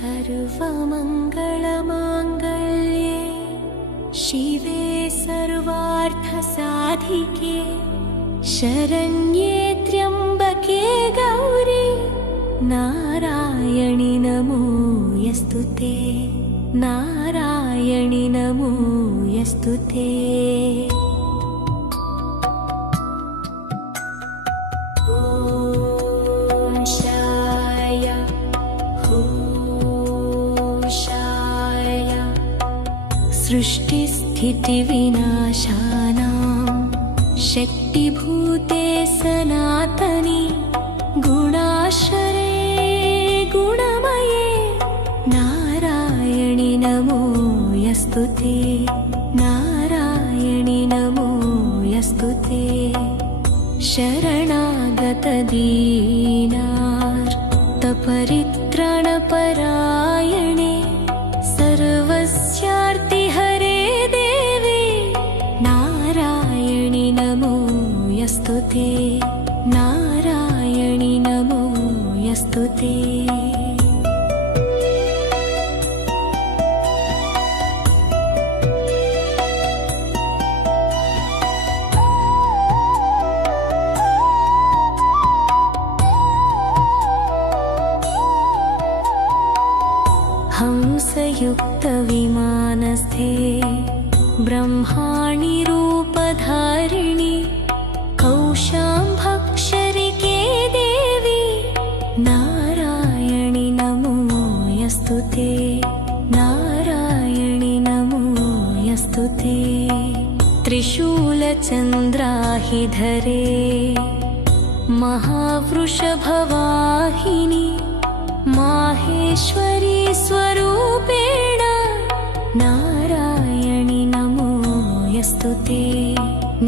सर्वमङ्गलमाङ्गल्ये शिवे सर्वार्थसाधिके शरण्ये त्र्यम्बके गौरी नारायणि नमोऽस्तुते नारायणि नमोऽस्तुते। सृष्टिस्थितिविनाशानां शक्तिभूते सनातनी गुणाश्रये गुणमये नारायणि नमोऽस्तुते नारायणि नमोऽस्तुते। शरणागतदीनार्तपरित्राणपरायणे सर्वस्यार्तिहरे देवी नारायणि नमोऽस्तुते नारायणि नमोऽस्तुते। हंसयुक्तविमानस्थे ब्रह्माणि रूपधारिणि कौशाम्भक्षरिके देवी नारायणि नमोऽस्तुते नारायणि नमोऽस्तुते। त्रिशूलचन्द्राहिधरे महावृषभवाहिनि माहेश्वरी स्वरूपेण नारायणि नमोऽस्तुते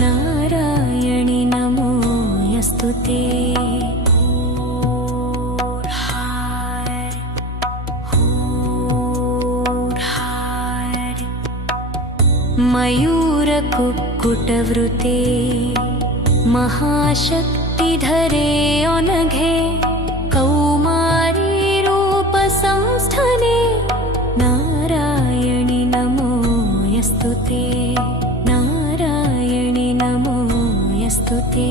नारायणि नमोऽस्तुते। मयूरकुक्कुटवृते महाशक्तिधरे अनघे कौमारी संस्थने नारायणि नमोऽस्तुते नारायणि नमोऽस्तुते।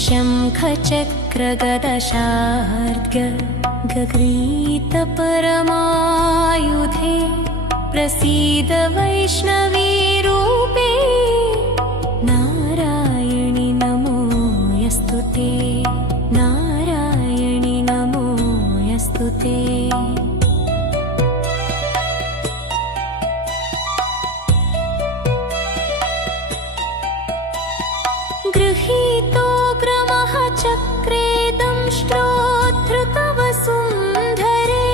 शङ्खचक्रगदशार्ङ्ग गगृहीतपरमायुधे प्रसीद वैष्णवी रूपे नारायणि नमोऽस्तुते नारायणि नमोऽस्तुते। गृहीतोऽग्रमः चक्रे दंष्ट्रोद्धृतवसुन्धरे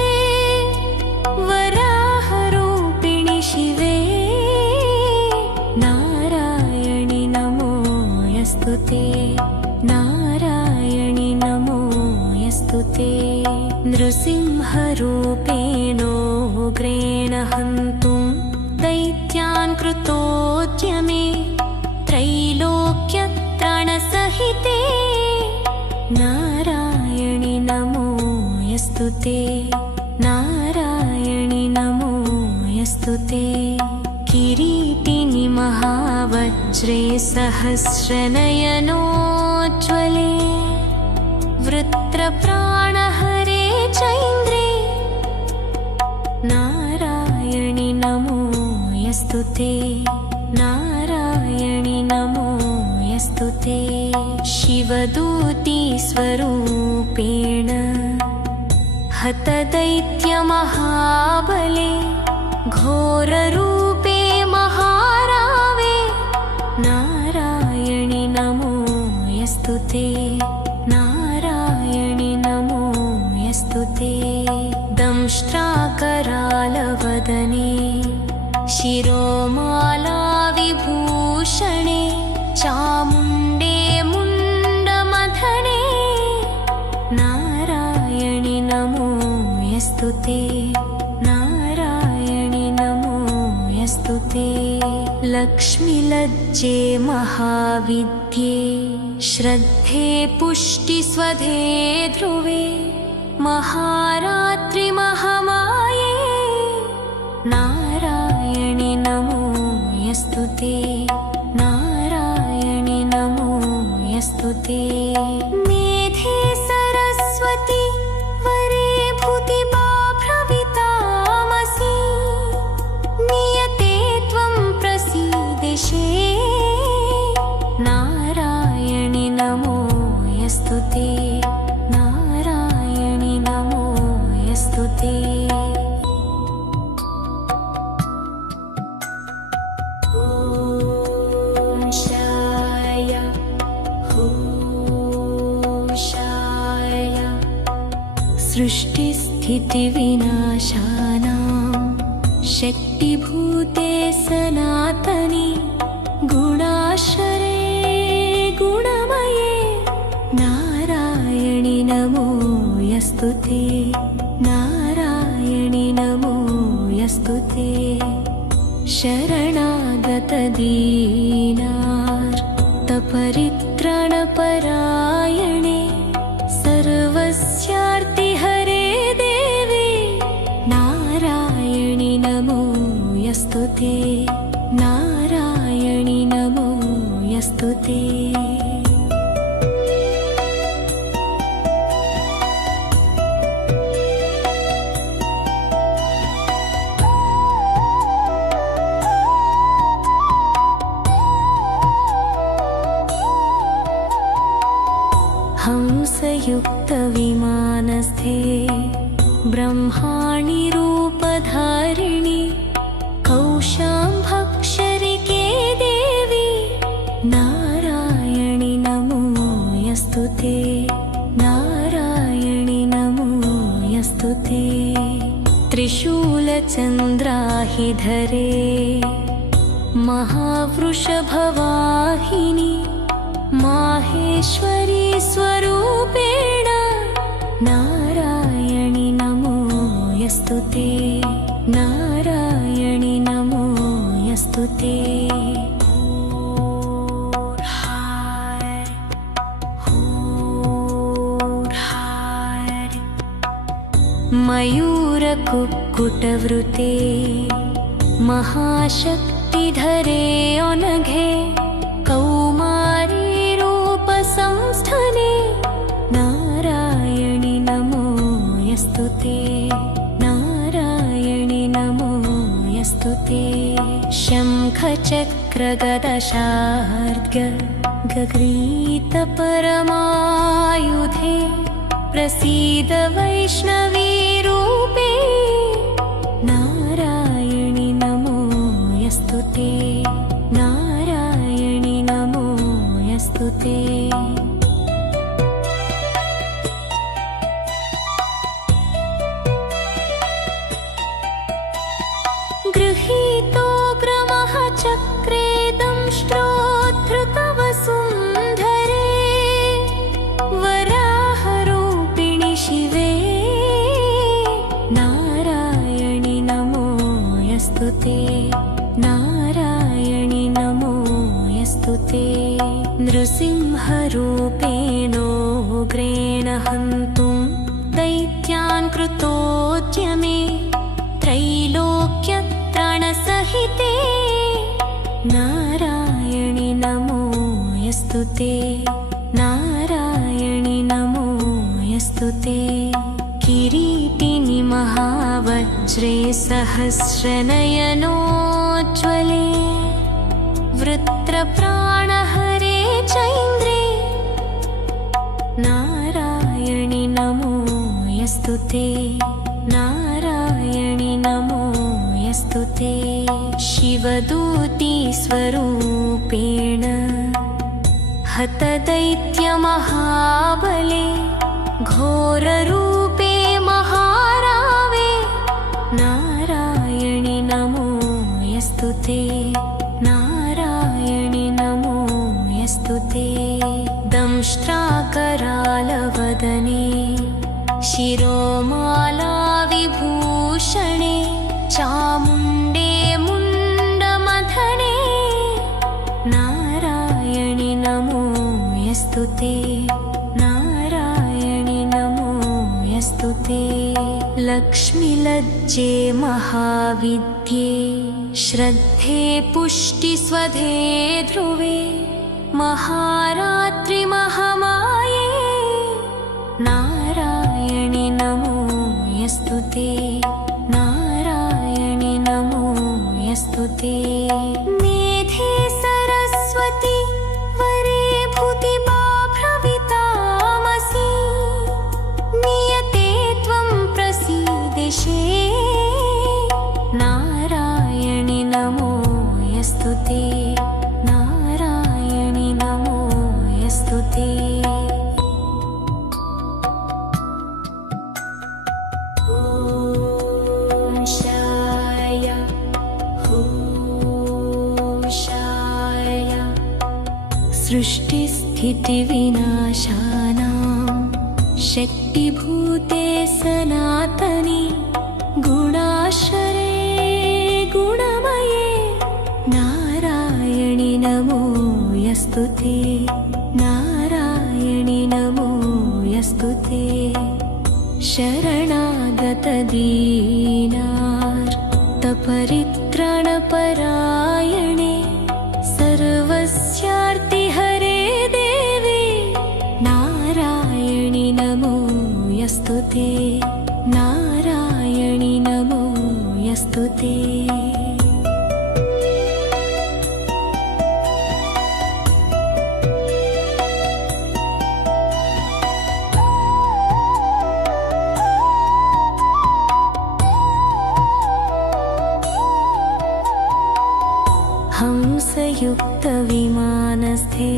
वराहरूपिणि शिवे नारायणि नमोऽस्तुते नारायणि नमोऽस्तुते। नृसिंहरूपेणोग्रेण हन्तुं दैत्यान् कृतोद्यमे त्रैलोक्यत्रणसहिते नारायणि नमोऽस्तुते नारायणि नमोऽस्तुते। किरीटिनि महावज्रे सहस्रनयनोज्ज्वले वृत्रप्राणहरे चैन्द्रे नारायणि नमोऽस्तुते नारायणि नमोऽस्तुते। शिवदूती स्वरूपेण हतदैत्यमहाबले घोररूपे महारावे नारायणि नमोऽस्तुते नारायणि नमोऽस्तुते। दंष्ट्राकरालवदने शिरोमालाविभूषणे चामुण्डे मुण्डमथने नारायणि नमोऽस्तुते नारायणि नमोऽस्तुते। लक्ष्मीलज्जे महाविद्ये श्रद्धे पुष्टिस्वधे ध्रुवे महारात्रि महामारी यस्तुते नारायणि नमो यस्तुते मेधे सरस्वती वरे भूतिभाभ्रवितामसि नियते त्वं प्रसीदिषे नारायणि नमो यस्तुते नारायणि नमो यस्तुते सृष्टिस्थितिविनाशानां शक्तिभूते सनातनि गुणाश्रये गुणमये नारायणि नमो यस्तुते नारायणि नमो यस्तुते शरणागतदीनार्तपरित्राणपरायणे सर्वस्यार्तिहरे देवी नारायणि नमो यस्तुते नारायणि नमो यस्तुते हंसयुक्तविमानस्थे ब्रह्माणि रूपधारिणि कौशाम्भक्षरिके देवी नारायणि नमो यस्तुते नारायणि नमो यस्तुते त्रिशूलचन्द्राहिधरे महावृषभवाहिनि माहेश्वरी स्वरूपेण नारायणि नमो यस्तुते नारायणि नमो यस्तुते मयूरकुक्कुटवृते महाशक्तिधरे अनघे कौमारी संस्थने नारायणि नमो यस्तुते नारायणि नमो यस्तुते शङ्खचक्रगदशार्ग गगृहीतपरमायुधे प्रसीद वैष्णवी रूपे नारायणि नमो यस्तुते नारायणि नमो यस्तुते गृहीतोऽग्रमः चक्रे दंष्ट्रोद्धृतवसुन्धरे वराहरूपिणि शिवे नारायणि नमो यस्तुते नारायणि नमो यस्तुते नृसिंहरूपेणोग्रेण हन्तुं दैत्यान् कृतोद्यमे त्रैलोक्यत्राणसहिते नारायणि नमो यस्तुते नारायणि नमो यस्तुते किरीटिनि महावज्रे सहस्रनयनोज्ज्वले वृत्रप्राणहरे चैन्द्रे नारायणि नमो यस्तुते नारायणि नमो यस्तुते शिवदूती स्वरूपेण हतदैत्यमहाबले घोररूपे महारावे नारायणि नमो यस्तुते नारायणि नमो यस्तुते दंष्ट्राकरालवदने शिरोमालाविभूषणे चामुण्डे मुण्डमथने नारायणि नमो यस्तुते नारायणि नमो यस्तुते यस्तुते लक्ष्मीलज्जे महाविद्ये श्रद्धे पुष्टिस्वधे ध्रुवे महारात्रि महामाये नारायणि नमो यस्तुते नारायणि नमो यस्तुते मेधे सरस्वती वरे भूतिबाभ्रवितामसि नियते त्वं प्रसीदिषे नारायणि नमो यस्तुते नारायणि नमो यस्तुते सृष्टिस्थितिविनाशानां शक्तिभूते सनातने गुणाश्रये गुणमये नारायणि नमो यस्तुते नारायणि नमो यस्तुते शरणागतदीनार्तपरित्राणपरायणे सर्वस्यार्तिहरे देवे नारायणि नमो यस्तुते नारायणि नमो यस्तुते हंसयुक्तविमानस्थे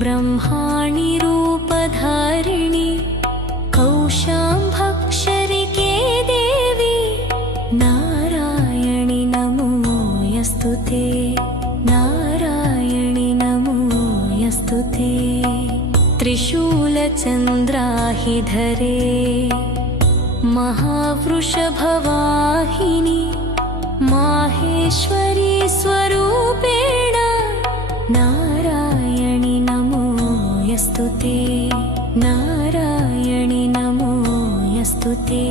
ब्रह्माणि रूपधारिणि कौशाम्भक्षरिके देवी नारायणि नमो यस्तुते नारायणि नमो यस्तुते त्रिशूलचन्द्राहिधरे महावृषभवाहिनि माहेश्वरी स्वरूपेण नारायणि नमो यस्तुते नारायणि नमो यस्तुते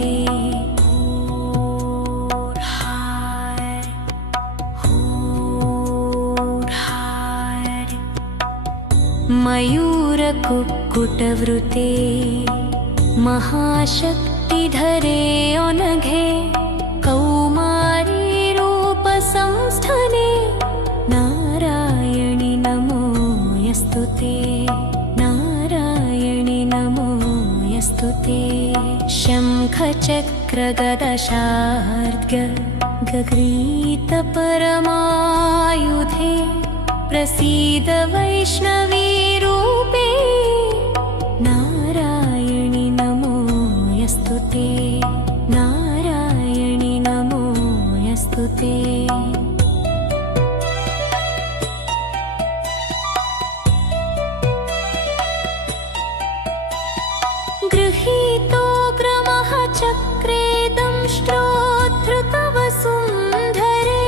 मयूरकुक्कुटवृते महाशक्तिधरे अनघे कौमारी संस्थने नारायणि नमो यस्तुते नारायणि नमो यस्तुते शङ्खचक्रगदशार्ङ्ग गगृहीतपरमायुधे प्रसीद वैष्णवी रूपे नारायणि नमो यस्तुते नारायणि नमो यस्तुते गृहीतोऽग्रमः चक्रे दंष्ट्रोद्धृतवसुन्धरे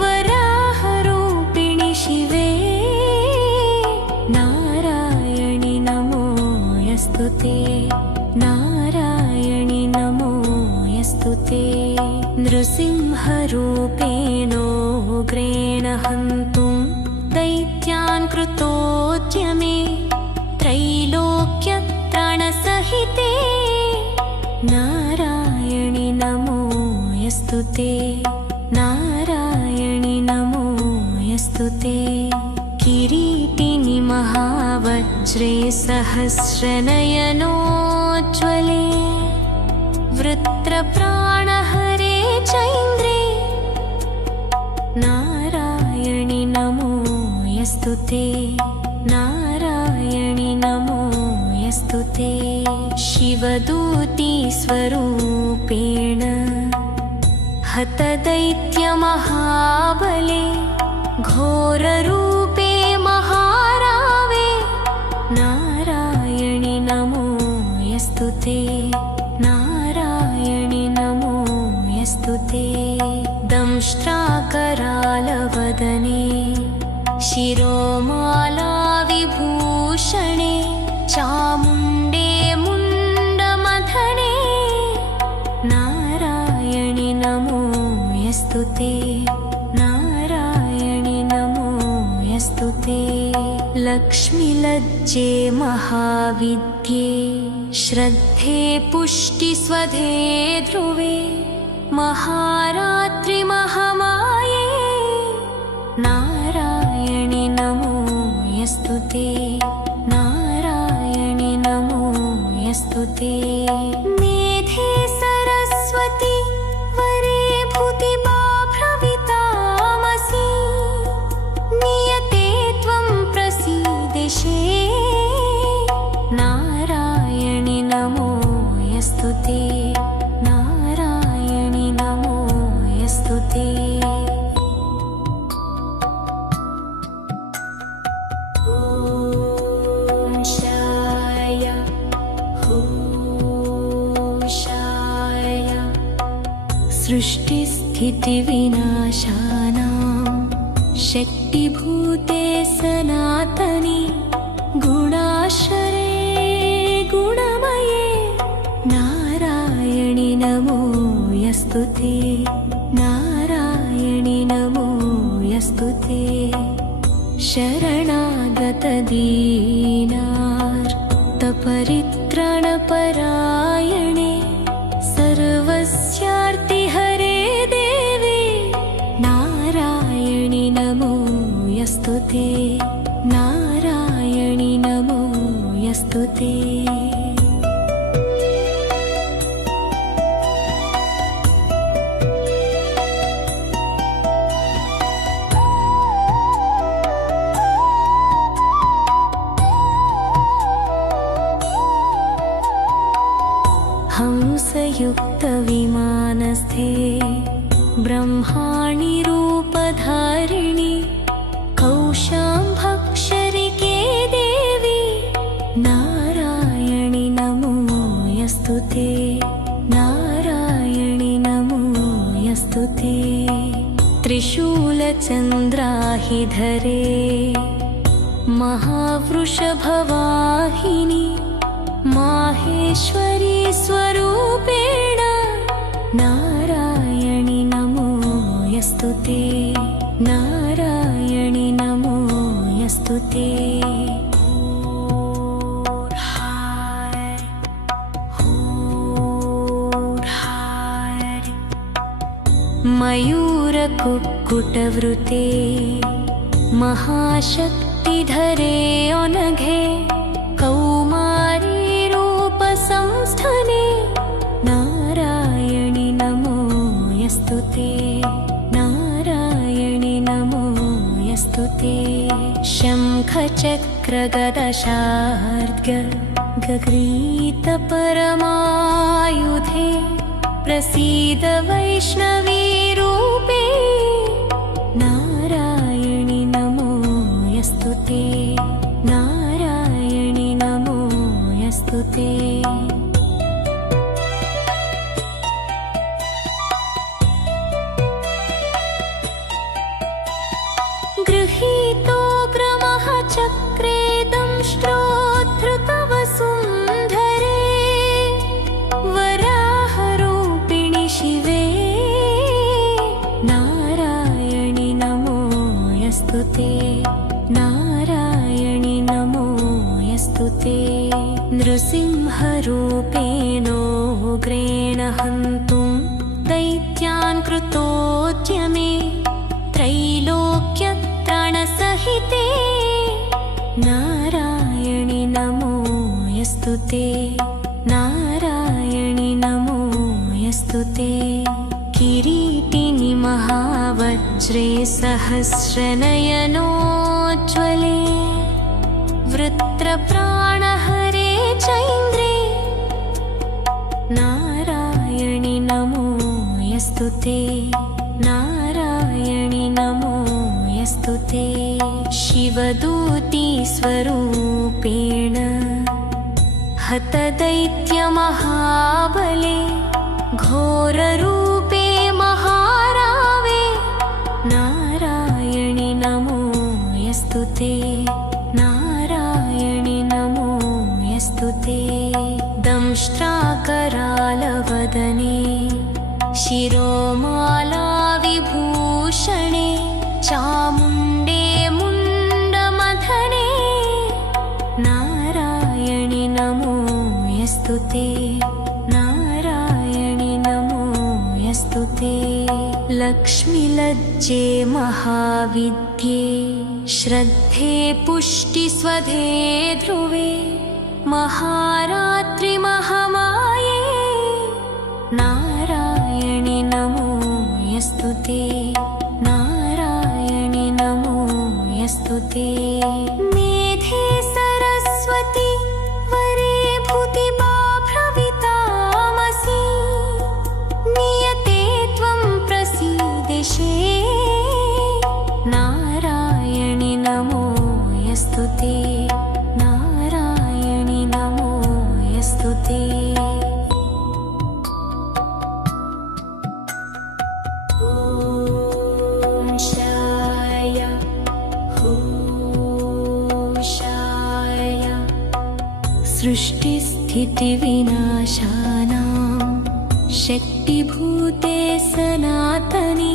वराहरूपिणि शिवे नारायणि नमो यस्तुते नारायणि नमो यस्तुते नृसिंहरूपेणोग्रेण हन्तुं दैत्यान् कृतोद्यमे त्रैलोक्यत्राणसहिते नारायणि नमो यस्तुते नारायणि नमो यस्तुते किरीटिनि महावज्रे सहस्रनयनोज्ज्वले वृत्रप्राणहरे चैन्द्रे नारायणि नमो यस्तुते नारायणि नमो यस्तुते शिवदूती स्वरूपेण हतदैत्यमहाबले घोररूपे महारावे नारायणि नमो यस्तुते नारायणि नमो यस्तुते दंष्ट्राकरालवदने शिरोमाला विभूषणे चामुण्डे मुण्डमण्डिते यस्तुते नारायणि नमो यस्तुते लक्ष्मीलज्जे महाविद्ये श्रद्धे पुष्टिस्वधे ध्रुवे महारात्रि महामाये नारायणि नमो यस्तुते नारायणि नमो यस्तुते मेधे सरस्वती वरे भूतिबाभ्रवितामसि नियते त्वं प्रसीदिषे नारायणि नमो यस्तुते नारायणि नमो यस्तुते सृष्टिस्थितिविनाशानां शक्तिभूते सनातनी गुणाश्वरे गुणमये नारायणि नमो यस्तुते नारायणि नमो यस्तुते शरणागतदीनार्तपरित्राणपरायणे सर्वस्यार्तिहरे देवे नारायणि नमो यस्तुते नारायणि नमो यस्तुते हंसयुक्तविमानस्थे ब्रह्माणि रूपधारिणि कौशाम्भक्षरिके देवी नारायणि नमो यस्तुते नारायणि नमो यस्तुते त्रिशूलचन्द्राहिधरे महावृषभवाहिनि माहेश्वरी स्वरूपेण नारायणि नमो यस्तुते नारायणि नमो यस्तुते मयूरकुक्कुटवृते महाशक्तिधरे अनघे कौमारी संस्थने नारायणि नमो यस्तुते नारायणि नमो यस्तुते शङ्खचक्रगदशार्ङ्गगृहीतपरमायुधे प्रसीद वैष्णवी रूपे नारायणि नमो यस्तुते नारायणि नमो यस्तुते गृहीतोऽग्रमः चक्रे दंष्ट्रोद्धृतवसुन्धरे वराहरूपिणि शिवे नारायणि नमो यस्तुते नारायणि नमो यस्तुते नृसिंहरूपेणोग्रेण हन्तुं दैत्यान् कृतोद्यमे त्रैलोक्यत्राणसहिते नारायणि नमो यस्तुते नारायणि नमो यस्तुते किरीटिनि महावज्रे सहस्रनयनोज्ज्वले वृत्रप्राणहरे चैन्द्रे नारायणि नमो यस्तुते नारायणि नमो यस्तुते शिवदूती स्वरूपेण हतदैत्यमहाबले घोररूपे महारावे नारायणि नमो यस्तुते नारायणि नमो यस्तुते दंष्ट्राकरालवदने शिरोमाला विभूषिते नारायणि नमोऽस्तु ते लक्ष्मीलज्जे महाविद्ये श्रद्धे पुष्टिस्वधे ध्रुवे महारात्रि महामाये नारायणि नमोऽस्तु ते नारायणि नमोऽस्तु ते मेधे सरस्वती वरे भूतिबाभ्रवितामसि नियते त्वं प्रसीदेशे नारायणि नमोऽस्तु ते नारायणि नमोऽस्तु ते सृष्टिस्थितिविनाशानां शक्तिभूते सनातने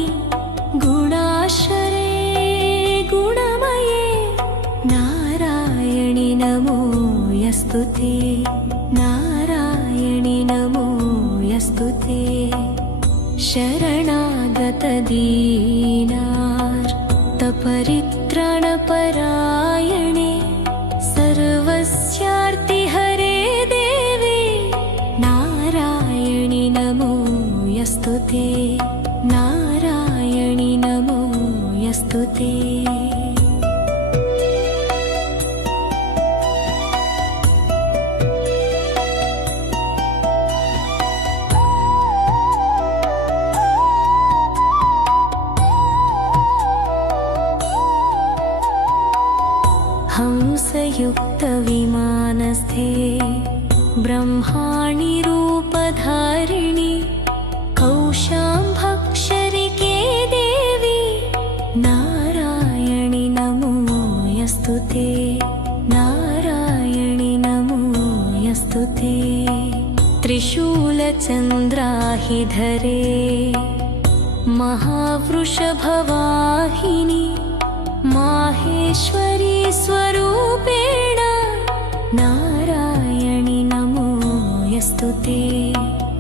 गुणाश्रये गुणमये नारायणि नमोऽस्तु ते नारायणि नमोऽस्तु ते शरणागतदीनार्तपरित्राणपरायणे सर्वस्यार्तिहरे देवी नारायणि नमोऽस्तु ते नारायणि नमोऽस्तु ते हंसयुक्तविमानस्थे ब्रह्माणि रूपधारिणि कौशाम्भक्षरिके देवी नारायणि नमोऽस्तु ते नारायणि नमोऽस्तु ते त्रिशूलचन्द्राहिधरे महावृषभवाहिनि माहेश्वरी स्वरूपेण नारायणि नमोऽस्तु ते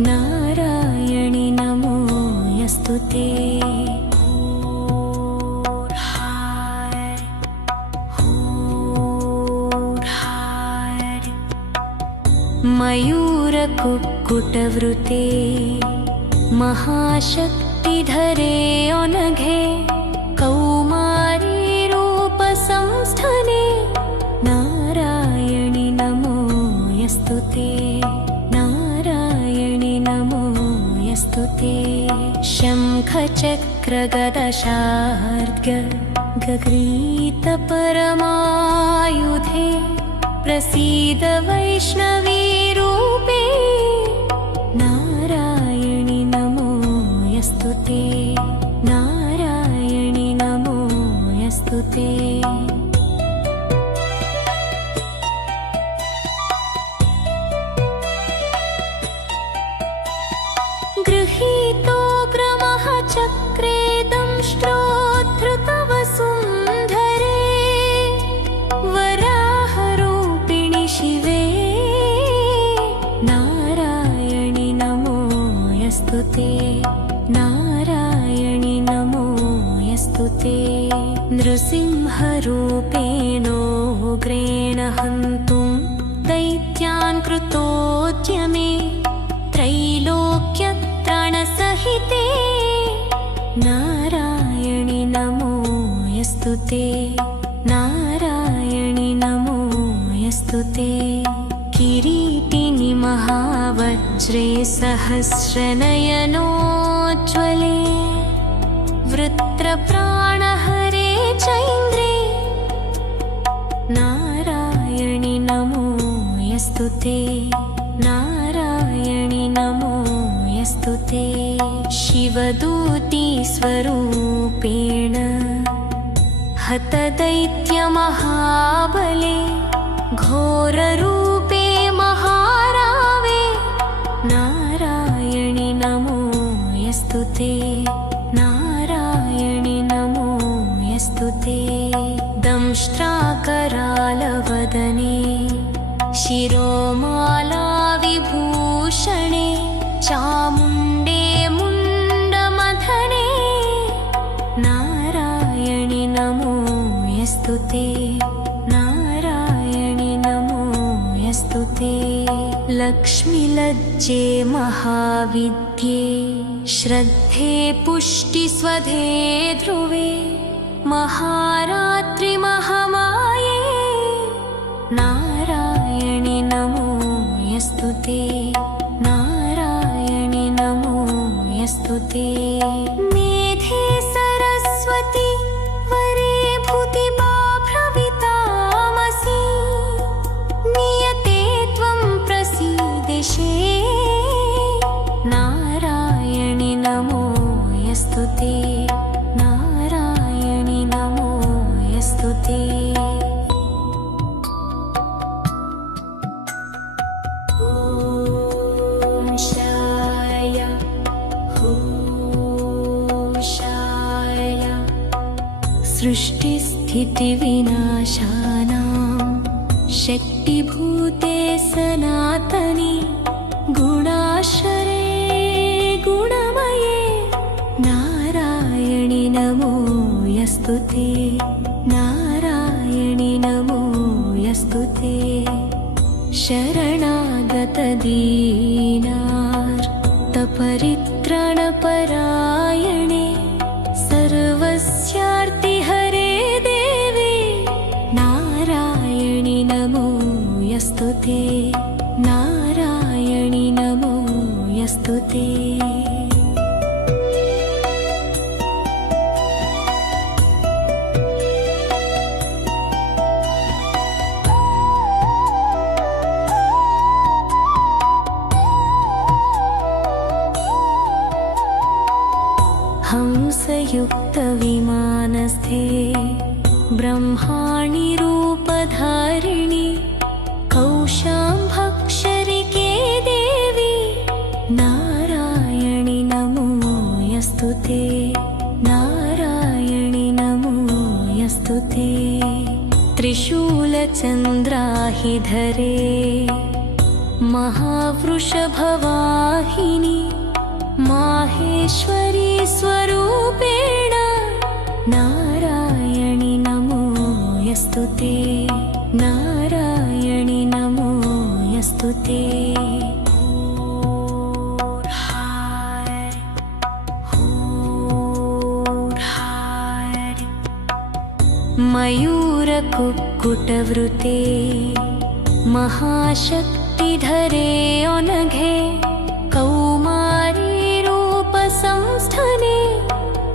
नारायणि नमोऽस्तु ते मयूरकुक्कुटवृते महाशक्तिधरे अनघे कौमारी संस्थने नारायणि नमोऽस्तु ते नारायणि नमोऽस्तु ते शङ्खचक्रगदशार्ङ्गगगृहीतपरमायुधे प्रसीद वैष्णवी रूपे नारायणि नमोऽस्तु ते नारायणि नमोऽस्तु ते गृहीतोऽग्रमः चक्रे दंष्ट्रोद्धृतवसुन्धरे वराहरूपिणि शिवे नारायणि नमोऽस्तु ते नारायणि नमोऽस्तु ते नृसिंहरूपेणोग्रेण हन्तुं दैत्यान् कृतोद्यमे त्रैलोक्यत्राणसहिते नारायणि नमोऽस्तु ते नारायणि नमोऽस्तु ते किरीटिनि महावज्रे सहस्रनयनोज्ज्वले वृत्रप्राणहरे चैन्द्रे नारायणि नमोऽस्तु ते नारायणि नमोऽस्तु ते शिवदूती स्वरूपेण हतदैत्यमहाबले घोररूपे महारावे नारायणि नमोऽस्तु ते नारायणि नमोऽस्तु ते दंष्ट्राकरालवदने शिरोमाला विभूषणे लक्ष्मीलज्जे महाविद्ये श्रद्धे पुष्टिस्वधे ध्रुवे महारात्रि महामाये नारायणि नमोऽस्तुते नारायणि नमोऽस्तुते मेधे सरस्वती वरे भूतिभाभ्रवितामसि नियते त्वं प्रसीदेशे नारायणि नमोऽस्तुते नारायणि नमोऽस्तुते सृष्टिस्थितिविनाशानां शक्तिभूते सनातनी गुणाश्रये गुणमये नारायणि नमोऽस्तुते नारायणि नमोऽस्तुते शरणागतदीनार्तपरित्राणपरायणे सर्वस्यार्तिहरे देवी नारायणि नमोऽस्तुते नारायणि नमोऽस्तुते हंसयुक्तविमानस्थे ब्रह्माणि रूपधारिणि कौशाम्भक्षरिके देवी नारायणि नमोऽस्तुते नारायणि नमोऽस्तुते त्रिशूलचन्द्राहिधरे महावृषभवाहिनि माहेश्वरी स्वरूपेण नारायणि नमोऽस्तुते नारायणि नमोऽस्तुते मयूरकुक्कुटवृते महाशक्तिधरे अनघे कौमारी संस्थने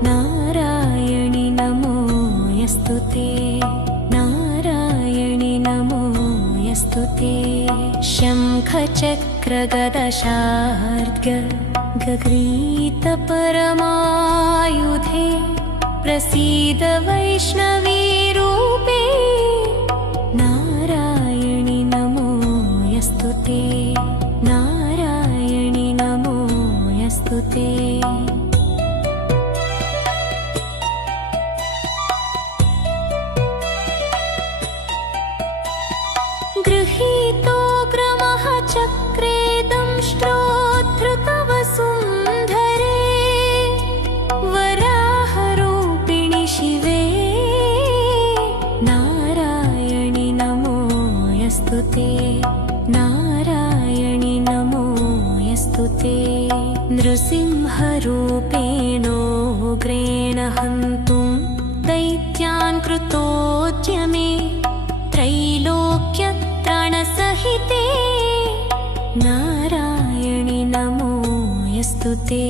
नारायणि नमोऽस्तुते नारायणि नमोऽस्तुते शङ्खचक्रगदशार्ङ्गगृहीतपरमायुधे प्रसीद वैष्णवी रूपे नारायणि नमोऽस्तुते नारायणि नमोऽस्तुते गृहीतोऽग्रमः चक्रे दंष्ट्रोद्धृतवसुन्धरे वराहरूपिणि शिवे नारायणि नमोऽस्तुते नारायणि नमोऽस्तुते नृसिंहरूपेणोग्रेण हन्तुं दैत्यान् कृतोद्यमे त्रैलोक्यत्राणसहिते नारायणि नमोऽस्तुते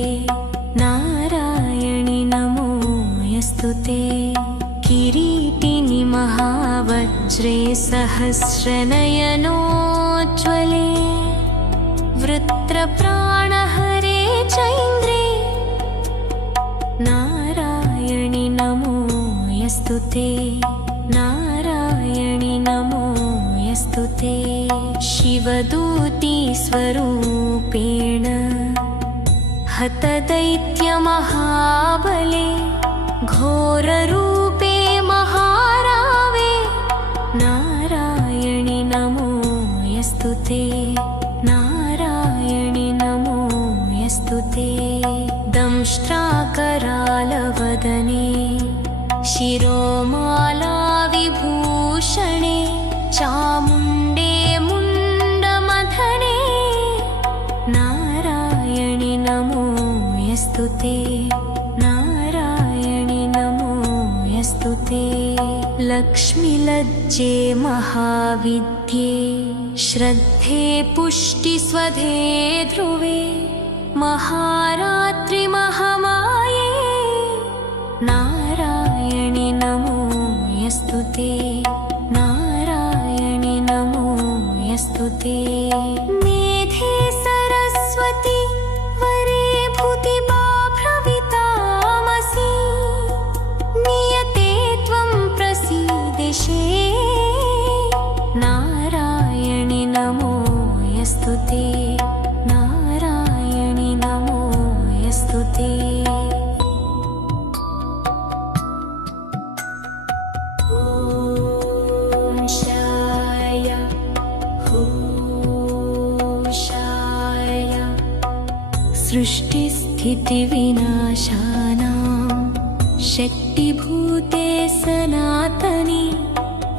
नारायणि नमोऽस्तुते किरीटिनि महावज्रे सहस्रनयनोज्ज्वले वृत्रप्राणहरे चैन्द्रे नारायणि नमोऽस्तुते नारायणि नमोऽस्तुते शिवदूती स्वरूपेण हतदैत्यमहाबले घोररूपे महारावे नारायणि नमोऽस्तुते नारायणि नमोऽस्तुते दंष्ट्राकरालवदने शिरोमालाविभूषणे चामुण्डे मुण्डमथने नमो यस्तु ते नारायणि नमो यस्तु ते लक्ष्मीलज्जे महाविद्ये श्रद्धे पुष्टिस्वधे ध्रुवे महारात्रि महामाये नारायणि नमो यस्तु ते नारायणि नमो यस्तु ते मेधे सरस्वती वरे भूतिभाभ्रवितामसि नियते त्वं प्रसीदिषे नारायणि नमो यस्तु ते नारायणि नमो यस्तु ते सृष्टिस्थितिविनाशानां शक्तिभूते सनातनी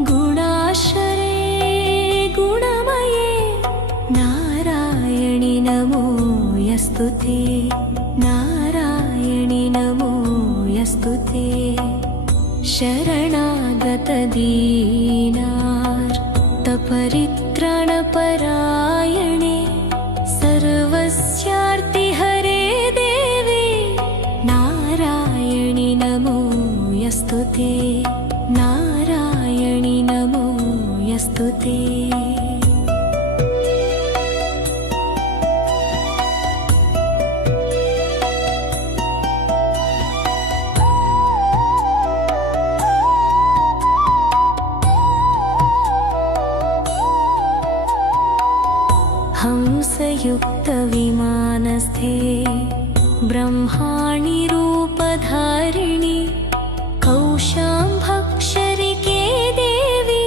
गुणाश्रये गुणमये नारायणि नमो यस्तु ते नारायणि नमो यस्तु ते शरणागतदीनार्तपरित्राणपरायणे सर्वस्यार्तिहरे देवी नारायणि नमो यस्तु ते नारायणि नमो यस्तु ते हंसयुक्तविमानस्थे ब्रह्माणि रूपधारिणि कौशाम्भक्षरिके देवी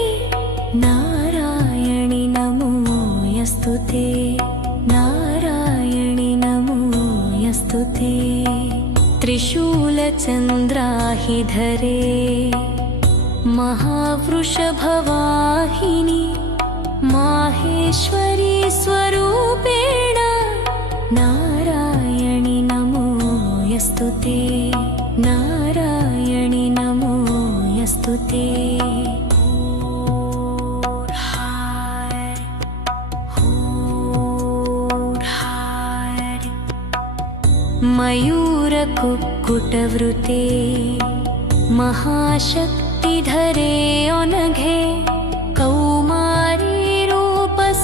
नारायणि नमो यस्तु ते नारायणि नमो यस्तु ते त्रिशूलचन्द्राहिधरे महावृषभवाहिनि माहेश्वरी स्वरूपेण नारायणि नमो यस्तु ते नारायणि नमो यस्तु ते मयूरकुक्कुटवृते महाशक्तिधरे अनघे कौमारी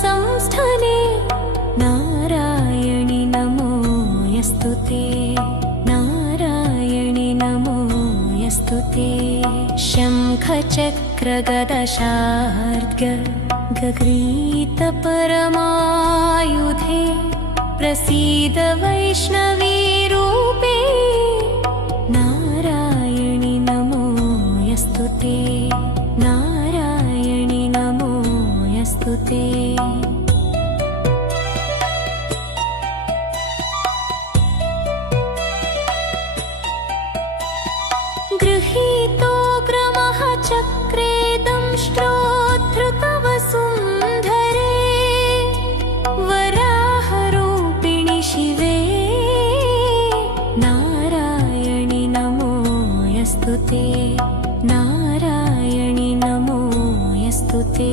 संस्थने नारायणि नमो यस्तु ते नारायणि नमो यस्तु ते शङ्खचक्रगदशार्ग गगृहीतपरमायुधे प्रसीद वैष्णवी रूपे नारायणि नमो यस्तु ते नारायणि नमो यस्तु ते गृहीतोऽग्रमः चक्रे दंष्ट्रोद्धृतवसुन्धरे वराहरूपिणि शिवे नारायणि नमो यस्तु ते नारायणि नमो यस्तु ते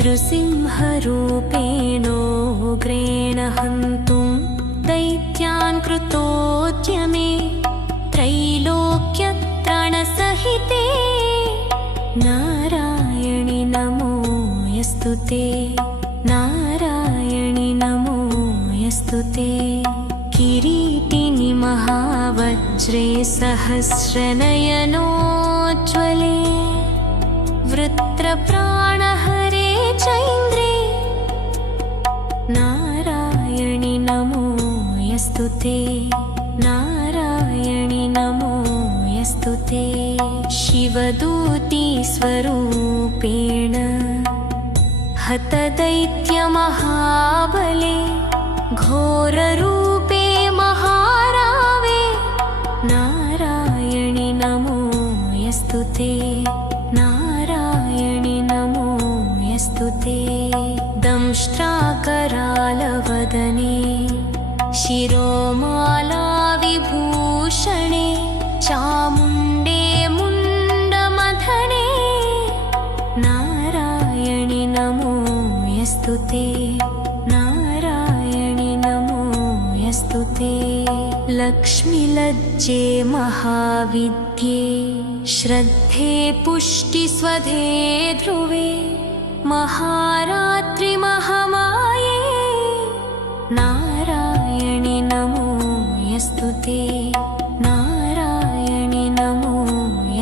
नृसिंहरूपेणोग्रेण हन्तुं दैत्यान् कृतोद्यमे त्रैलोक्यत्रणसहिते नारायणि नमो यस्तु ते नारायणि नमो यस्तु ते किरीटिनि महावज्रे सहस्रनयनोज्ज्वले वृत्रप्राणहरे चैन्द्रे नारायणि नमो यस्तु ते नारायणि नमो यस्तु ते शिवदूती स्वरूपेण हतदैत्यमहाबले घोररूपे महारावे नारायणि नमो यस्तु ते नारायणि नमो यस्तु ते दंष्ट्राकरालवदने शिरोमणिमहावरे यस्तु ते लक्ष्मीलज्जे महाविद्ये श्रद्धे पुष्टिस्वधे ध्रुवे महारात्रि महामाये नारायणि नमो यस्तु ते नारायणि नमो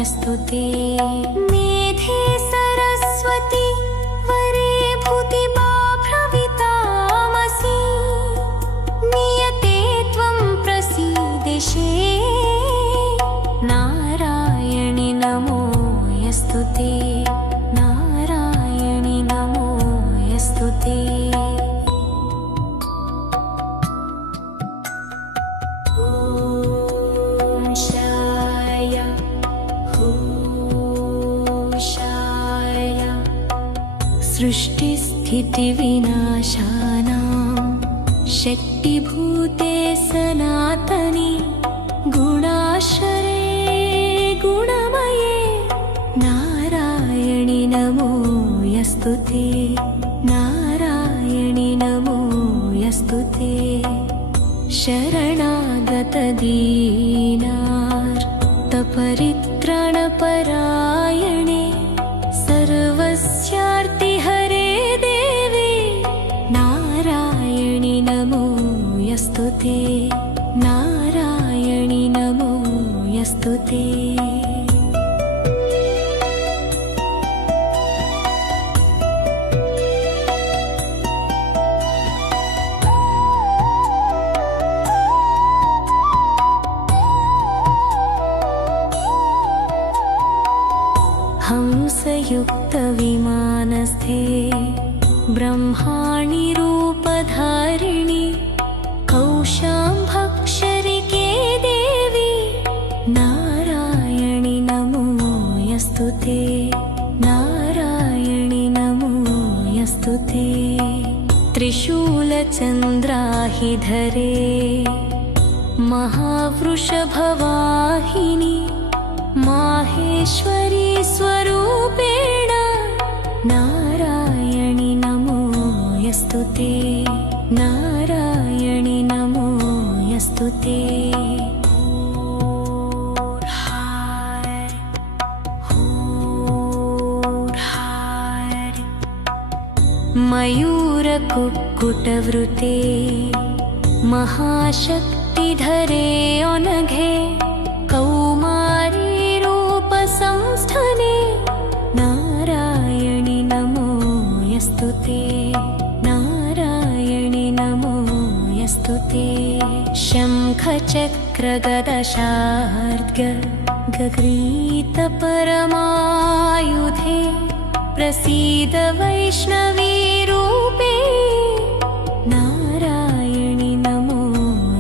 यस्तु ते मेधे सरस्वती वरे भूतिबाभ्रवितामसि नियते त्वं प्रसीदेशे नारायणि नमो यस्तु ते नारायणि नमो यस्तु ते सृष्टिस्थितिविनाशानां शक्तिभूते सनातने गुणाश्रये गुणमये नारायणि नमो यस्तु ते नारायणि नमो यस्तु ते शरणागतदीनार्तपरित्राणपरायणे सर्वस्यार्तिहरे देवी नारायणि नमो यस्तु ते नारायणि नमो यस्तु ते हंसयुक्तविमानस्थे ब्रह्माणि रूपधारिणि कौशाम्भक्षरिके देवी नारायणि नमो यस्तु ते नारायणि नमो यस्तु ते त्रिशूलचन्द्राहिधरे महावृषभवाहिनि माहेश्वरी स्वरूपेण नारायणि नमो यस्तु ते नारायणि नमो यस्तु ते मयूरकुक्कुटवृते महाशक्तिधरे अनघे कौमारी संस्थने नारायणि नमो यस्तु ते नारायणि नमो यस्तु ते शङ्खचक्रगदशार्ङ्ग गगृहीतपरमायुधे प्रसीद वैष्णवी रूपे नारायणि नमो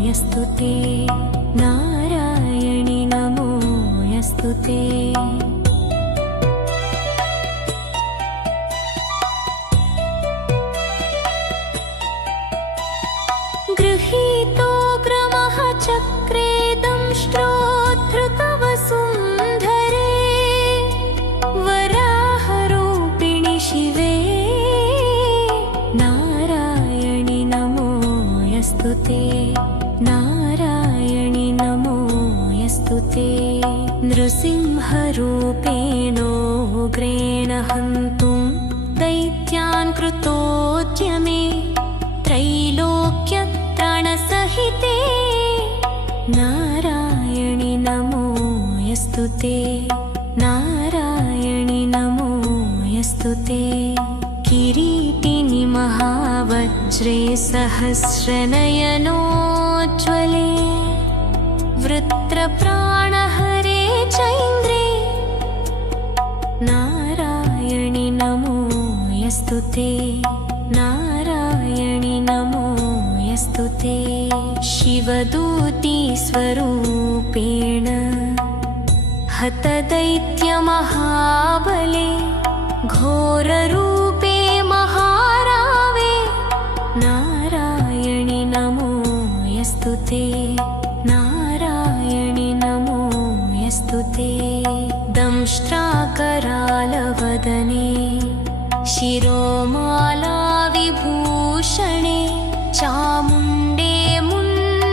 यस्तु ते नारायणि नमो यस्तु ते गृहीतोऽग्रमः चक्रे दंष्ट्रोद्धृतवसुन्धरे वराहरूपिणि शिवे नारायणि नमो यस्तु ते नारायणि नमो यस्तु ते नृसिंहरूपेणोग्रेण हन्तुं दैत्यान् कृतोद्यमे त्रैलोक्यत्रणसहिते नारायणि नमो यस्तु ते नारायणि नमो यस्तु ते किरीटिनि महावज्रे सहस्रनयनोज्ज्वले वृत्रप्राणहरे चैन्द्रे नारायणि नमो यस्तु ते नारायणि नमो यस्तु ते शिवदूती स्वरूपेण हतदैत्यमहाबले घोररूपे महारावे नारायणि नमो यस्तु ते नारायणि नमो यस्तु ते दंष्ट्राकरालवदने शिरोमाला विभूषणे चामुण्डे मुण्डमाला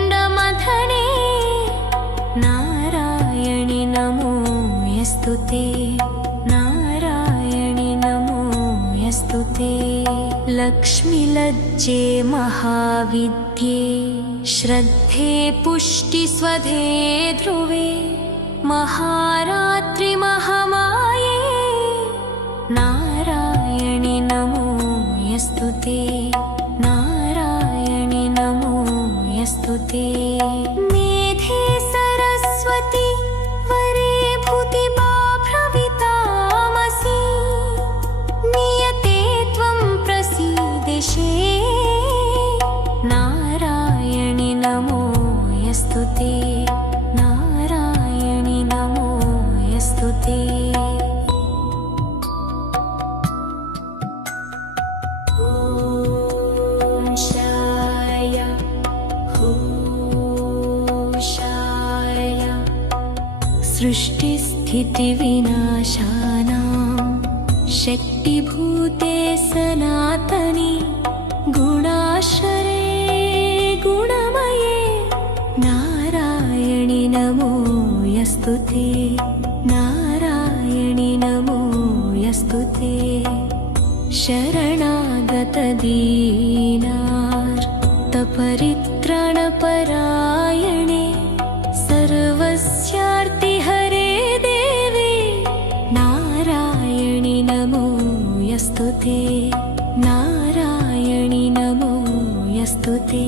लक्ष्मीलज्जे महाविद्ये श्रद्धे पुष्टिस्वधे ध्रुवे महारात्रि महामाये नारायणि नमो यस्तुते नारायणि नमो यस्तुते मेधे सरस्वती वरे भूतिभाभ्रवितामसि नियते त्वं प्रसीदिषे नारायणि नमो यस्तुते नारायणि नमो यस्तुते सृष्टिस्थितिविनाशानां शक्तिभूते सनातनी गुणाश्रये गुणमये नारायणि नमो यस्तुते नारायणि नमो यस्तुते शरणागतदीनार्तपरित्राणपरायणे सर्वस्यार्तिहरे देवी नारायणि नमो यस्तुते नारायणि नमो यस्तुते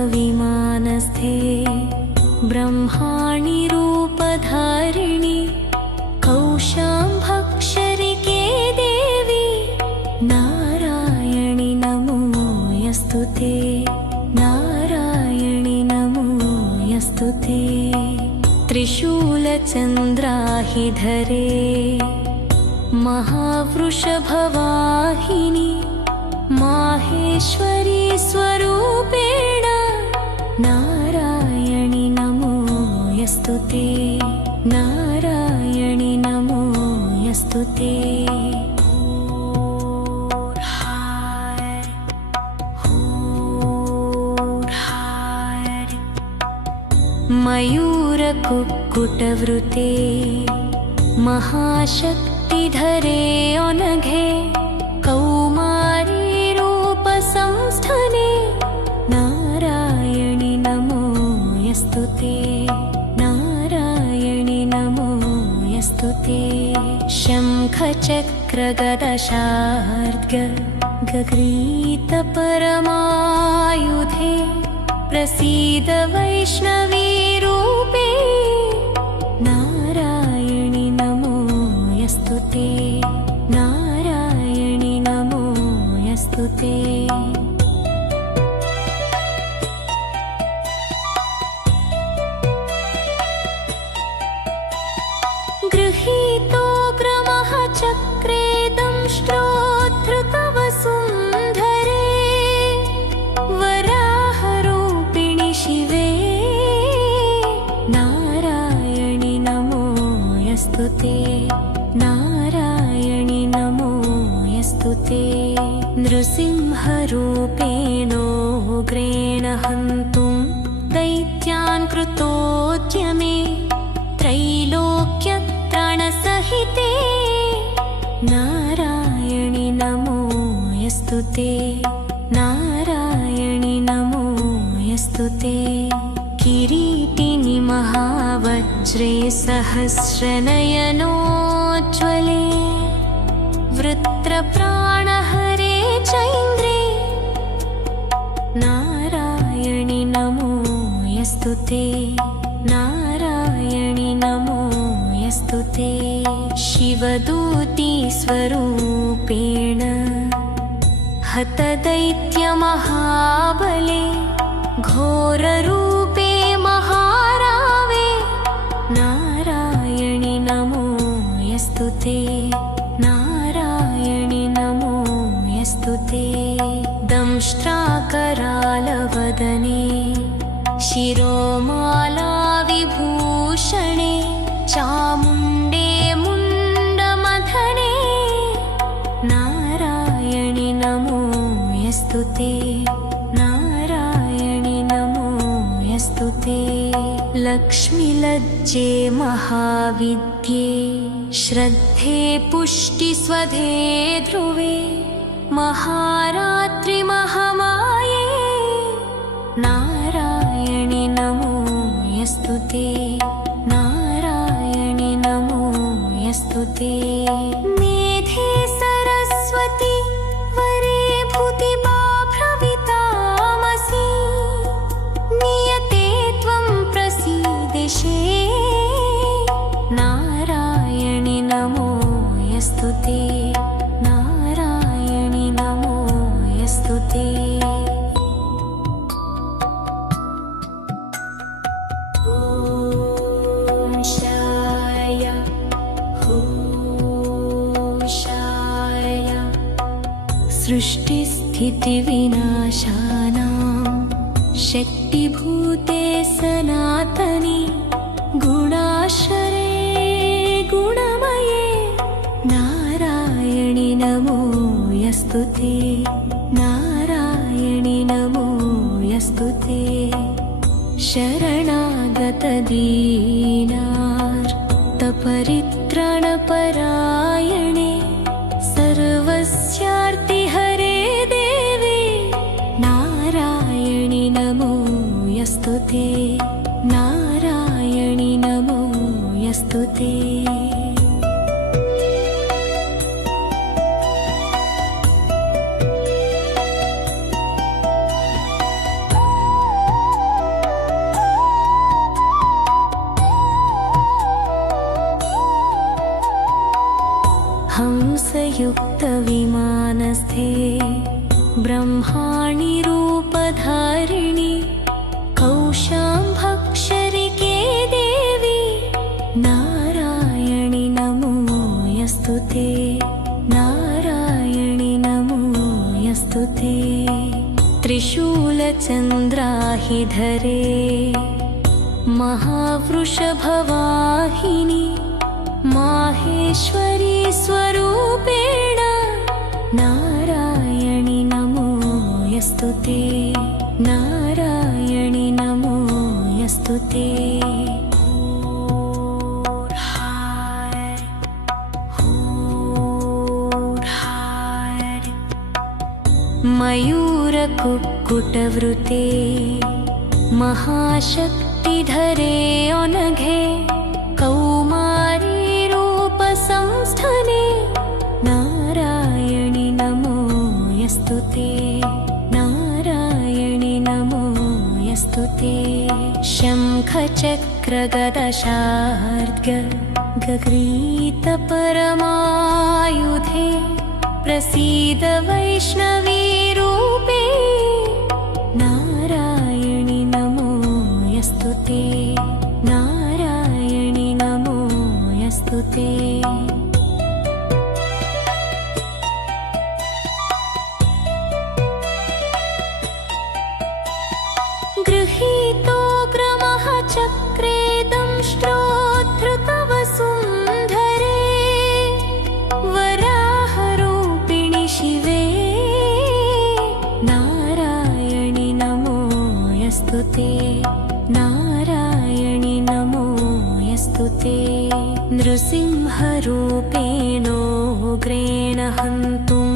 हंसयुक्तविमानस्थे ब्रह्माणि रूपधारिणि कौशाम्भक्षरिके देवी नारायणि नमो यस्तुते नारायणि नमो यस्तुते त्रिशूलचन्द्राहिधरे महावृषभवाहिनि माहेश्वरी स्वरूपेण नारायणि नमो यस्तुते नारायणि नमो यस्तुते मयूरकुक्कुटवृते महाशक्तिधरे अनघे कौमारी संस्थने नारायणि नमो यस्तुते नारायणि नमो यस्तुते शङ्खचक्रगदशार्ग गगृहीतपरमायुधे प्रसीद वैष्णवी रूपे नारायणि नमो यस्तुते नारायणि नमो यस्तुते गृहीतोग्रमः चक्रे दंष्ट्रोद्धृतवसुन्धरे वराहरूपिणि शिवे नारायणि नमो यस्तुते नारायणि नमो यस्तुते नृसिंहरूपेणोग्रेण हन्तुं दैत्यान् कृतोद्यमे त्रैलोक्यत्राणसहिते नारायणि नमो यस्तुते नारायणि नमो यस्तुते किरीटिनि महावज्रे सहस्रनयनोज्ज्वले वृत्रप्राणहरे चैन्द्रे नारायणि नमो यस्तुते नारायणि नमो यस्तुते शिवदूती स्वरूपेण हतदैत्यमहाबले घोररूपे महारावे नारायणि नमो यस्तुते नारायणि नमो यस्तुते दंष्ट्राकरालवदने शिरोमालाविभूषणे चामुण्डे मुण्डमथने नारायणि नमोऽस्तु ते लक्ष्मीलज्जे महाविद्ये श्रद्धे पुष्टिस्वधे ध्रुवे महारात्रि महामाये नारायणि नमोऽस्तु ते नारायणि नमोऽस्तु ते मेधे सरस्वती वरे भूतिबाभ्रवितामसि नियते त्वं प्रसीदिषे नारायणि नमोऽस्तु ते नारायणि नमोऽस्तु ते सृष्टिस्थितिविनाशानां शक्तिभूते सनातनी गुणाश्रये गुणमये नारायणि नमोऽस्तु ते नारायणि नमोऽस्तु ते शरणागतदीनार्तपरित्राणपरायणे सर्वस्यार्तिहरे देवी नारायणि नमोऽस्तु ते नारायणि नमोऽस्तु ते हंसयुक्तविमानस्थे ब्रह्माणि रूपधारिणि कौशाम्भक्षरिके देवी नारायणि नमोऽस्तु ते नारायणि नमोऽस्तु ते त्रिशूलचन्द्राहिधरे महावृषभवाहिनि माहेश्वरी स्वरूपेण नारायणि नमोऽस्तु ते नारायणि नमोऽस्तु ते मयूरकुक्कुटवृते महाशक्तिधरे अनघे कौमारी संस्थने नारायणि नमोऽस्तु ते नारायणि नमोऽस्तु ते शङ्खचक्रगदशार्ङ्ग गगृहीतपरमायुधे प्रसीद वैष्णवी रूपे नारायणि नमोऽस्तु ते नारायणि नमोऽस्तु ते गृहीतोऽग्रमः चक्रे दंष्ट्रोद्धृतवसुन्धरे वराहरूपिणि शिवे नारायणि नमोऽस्तु ते नारायणि नमोऽस्तु ते नृसिंहरूपेणोग्रेण हन्तुं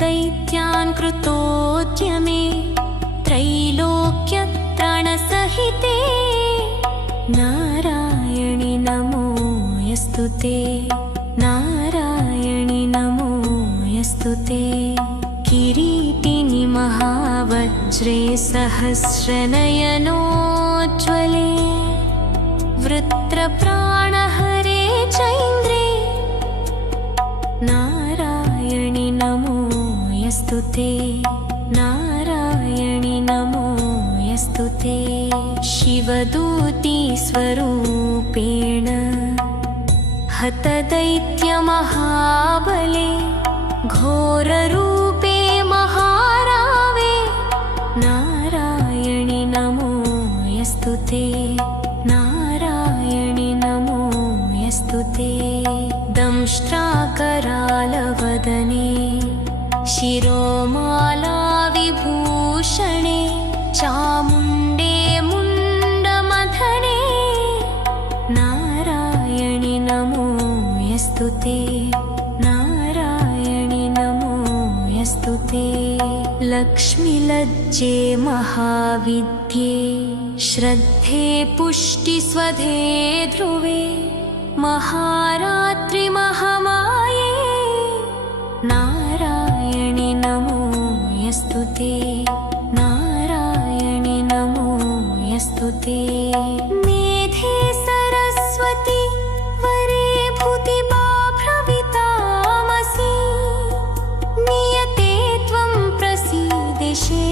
दैत्यान् कृतोद्यमे त्रैलोक्यत्रणसहिते नारायणि नमोऽस्तु ते नारायणि नमोऽस्तु ते किरीटिनि महावज्रे सहस्रनयनोज्ज्वले वृत्रप्राणहरे चैन्द्रे नारायणि नमोऽस्तु ते नारायणि नमोऽस्तु ते शिवदूती स्वरूपेण हतदैत्यमहाबले घोररूपे महारावे नारायणि नमोऽस्तु ते नारायणि नमोऽस्तु ते दंष्ट्राकरालवदने शिरोमाला विभूषणे लक्ष्मीलज्जे महाविद्ये श्रद्धे पुष्टिस्वधे ध्रुवे महारात्रि महामाये नारायणि नमो यस्तुते नारायणि नमो यस्तुते मेधे सरस्वती वरे भूतिभाभ्रवितामसि नियते त्वं प्रसीदिषे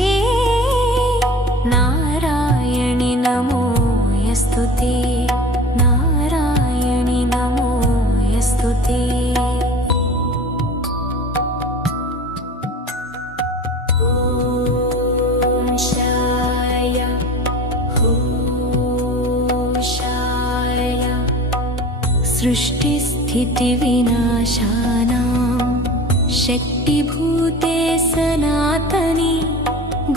नारायणि नमो यस्तुते नारायणि नमो यस्तुते सृष्टिस्थितिविनाशानां शक्तिभूते सनातनी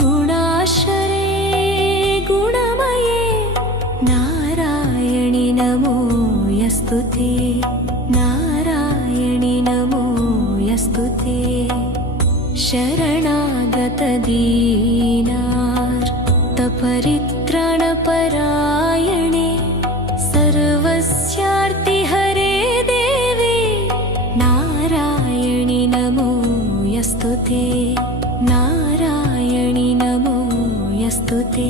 गुणाश्रये गुणमये नारायणि नमो यस्तुते नारायणि नमो यस्तुते शरणागतदीनार्तपरित्राणपरायणे सर्वस्यार्तिहरे देवी नारायणि नमो यस्तुते नारायणि नमो यस्तुते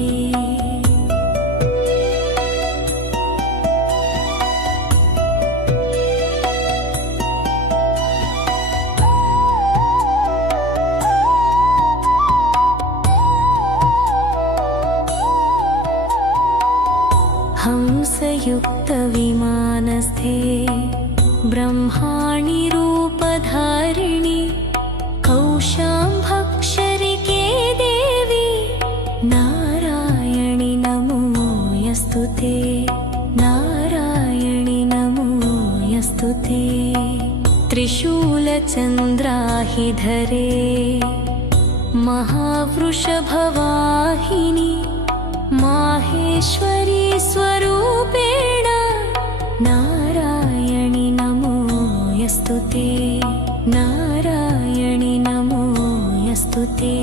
हंसयुक्तविमानस्थे ब्रह्माणि रूपधारिणि कौशाम्भक्षरिके देवी नारायणि नमो यस्तुते नारायणि नमो यस्तुते त्रिशूलचन्द्राहिधरे महावृषभवाहिनि माहेश्वरी स्वरूपेण नारायणि नमो यस्तुते नारायणि नमो यस्तुते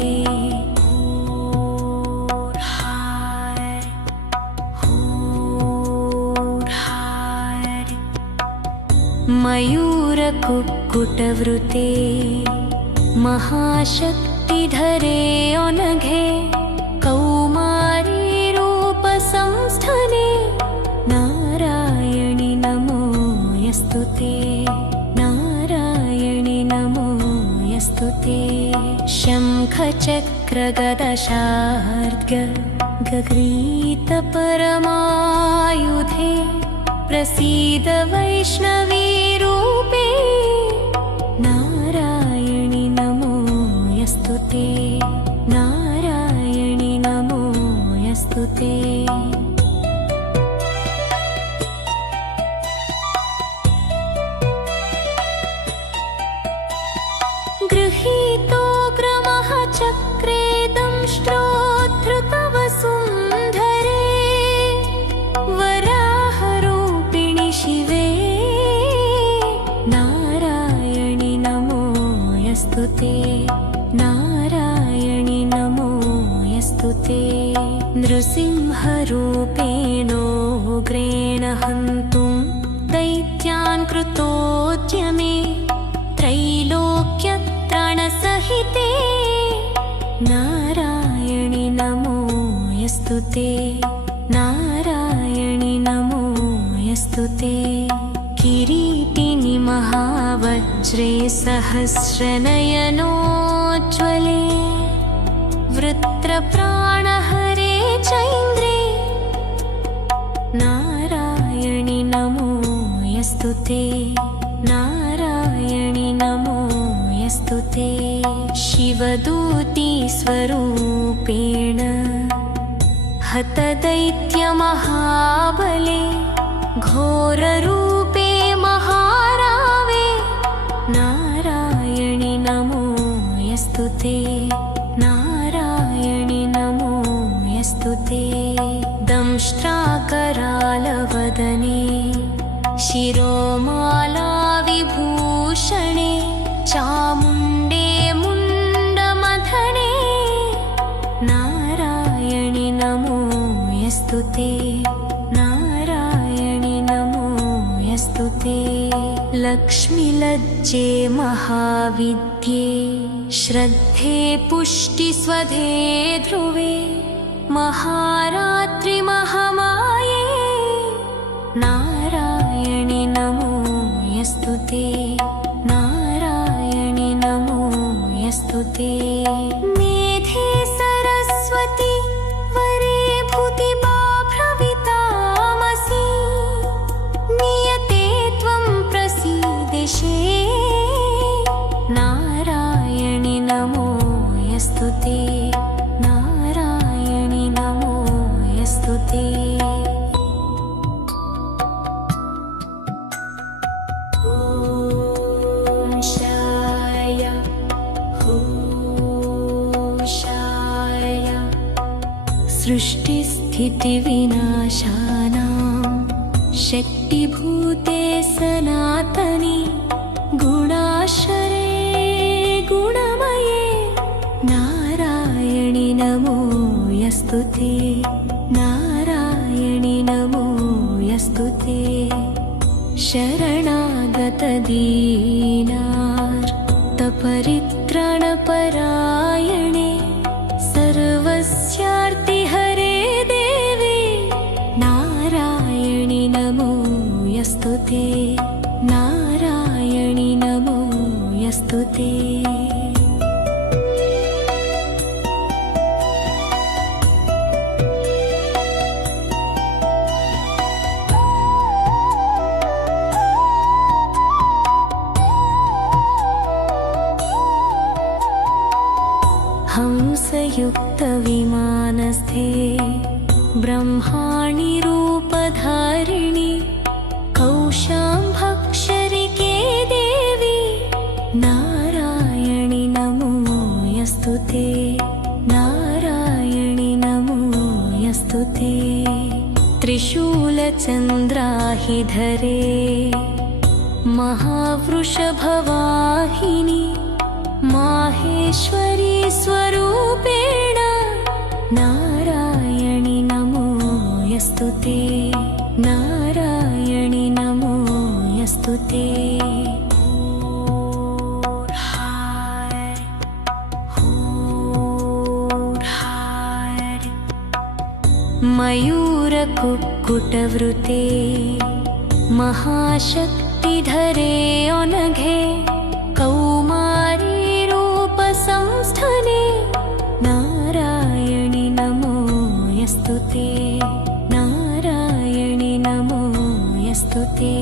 मयूरकुक्कुटवृते महाशक्तिधरे अनघे कौमारी संस्थने नारायणि नमो यस्तुते नारायणि नमो यस्तुते शङ्खचक्रगदशार्ग गगृहीतपरमायुधे प्रसीद वैष्णवी रूपे नारायणि नमो यस्तुते नारायणि नमो यस्तुते गृहीतोग्रमः चक्रे दंष्ट्रोद्धृतवसुन्धरे वराहरूपिणि शिवे नारायणि नमो यस्तुते नारायणि नमो यस्तुते नृसिंहरूपेणोग्रेण हन्तुं दैत्यान् कृतोद्यमे त्रैलोक्यत्राणसहिते नारायणि नमो यस्तुते नारायणि नमो यस्तुते किरीटिनि महावज्रे सहस्रनयनोज्ज्वले वृत्रप्राणहरे चैन्द्रे नारायणि नमो यस्तुते नारायणि नमो यस्तुते शिवदूती स्वरूपेण हतदैत्यमहाबले घोररूपे महारावे नारायणि नमो यस्तुते नारायणि नमो यस्तुते दंष्ट्राकरालवदने शिरोमालाविभूषणे चामुण्डे मुण्डमथने यस्तु ते नारायणि नमो यस्तु ते लक्ष्मीलज्जे महाविद्ये श्रद्धे पुष्टिस्वधे ध्रुवे महारात्रि महामाये नारायणि नमो यस्तु ते नारायणि नमो यस्तु ते मेधे सरस्वती वरे भूतिबाभ्रवितामसि नियते त्वं प्रसीदेशे नारायणि नमो यस्तु ते नारायणि नमो यस्तु ते सृष्टिस्थितिविनाशानां शक्तिभूते सनातनी गुणाश्रये गुणमये नारायणि नमो यस्तु ते नारायणि नमो यस्तु ते शरणागतदीनार्तपरित्राणपरायणे सर्वस्यार्तिहरे देवी नारायणि नमो यस्तु ते नारायणि नमो यस्तु ते हंसयुक्तविमानस्थे ब्रह्माणि रूपधारिणि कौशाम्भक्षरिके देवी नारायणि नमो यस्तु ते नारायणि नमो यस्तु ते त्रिशूलचन्द्राहिधरे महावृषभवाहिनि माहेश्वरी स्वरूपेण नारायणि नमो यस्तु ते नारायणि नमो यस्तु ते मयूरकुक्कुटवृते महाशक्तिधरे अनघे कौमारी संस्थने नारायणि नमो यस्तु ते नारायणि नमो यस्तु ते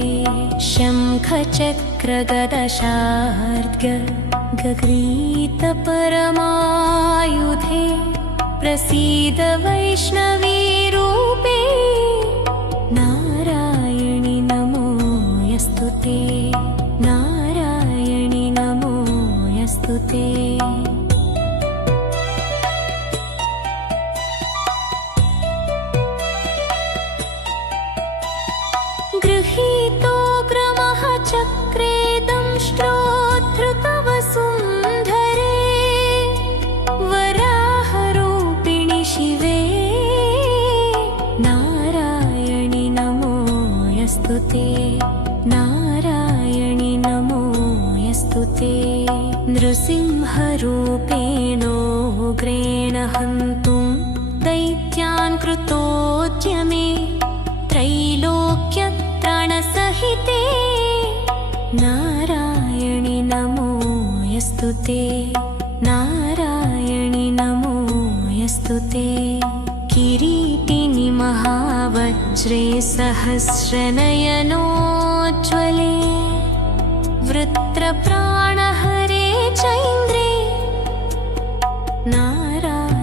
शङ्खचक्रगदशार्ङ्ग गगृहीतपरमायुधे प्रसीद वैष्णवी रूपे नारायणि नमो यस्तु ते नारायणि नमो यस्तु ते गृहीतोऽग्रमः चक्रे दंष्ट्रोद्धृतवसुन्धरे वराहरूपिणि शिवे नारायणि नमो यस्तु ते नारायणि नमो यस्तु ते नृसिंहरूपेणोग्रेण हन्तुं दैत्यान् कृतोद्यमे त्रैलोक्यत्राणसहिते नारायणि नमो यस्तु ते नारायणि नमो यस्तु ते किरीटिनि महावज्रे सहस्रनयनोज्ज्वले वृत्रप्राणहरे चैन्द्र